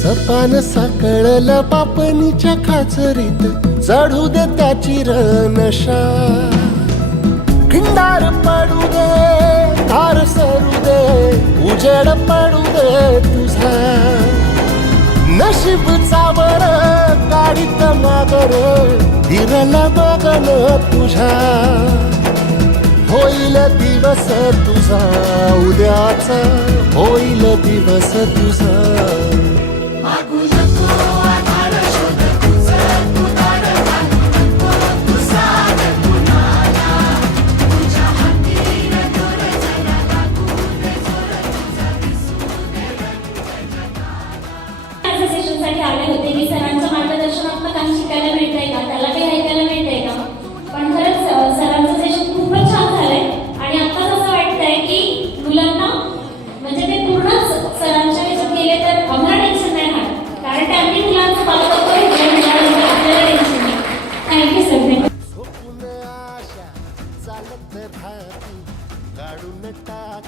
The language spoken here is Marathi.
सपान सकळल पापणीच्या खाचरीत चढू दे त्याची रनशा. खिंडार पडू दे धार सरू दे उजेड पडू दे तुझा. नशीब चावर काढीत मागर हिरल बगन तुझ्या होईल दिवस तुझा उद्याचा. होईल दिवस तुझा. सेशनसाठी आले होते. की सरांच्या मार्गदर्शनातनं काही शिकायला मिळतंय का? त्याला काही ऐकायला मिळतंय का? पण खरंच सरांचं सेशन खूपच छान झालंय. आणि आत्ताच असं वाटतंय की मुलांना म्हणजे ते पूर्णच सरांच्या ह्याच्यात गेले तर आम्हाला टेन्शन नाही राहणार. कारण त्यांनी मुलांचं पालक घेतलं म्हटल्यानंतर थँक्यू सर चालत राहती. काढून टाक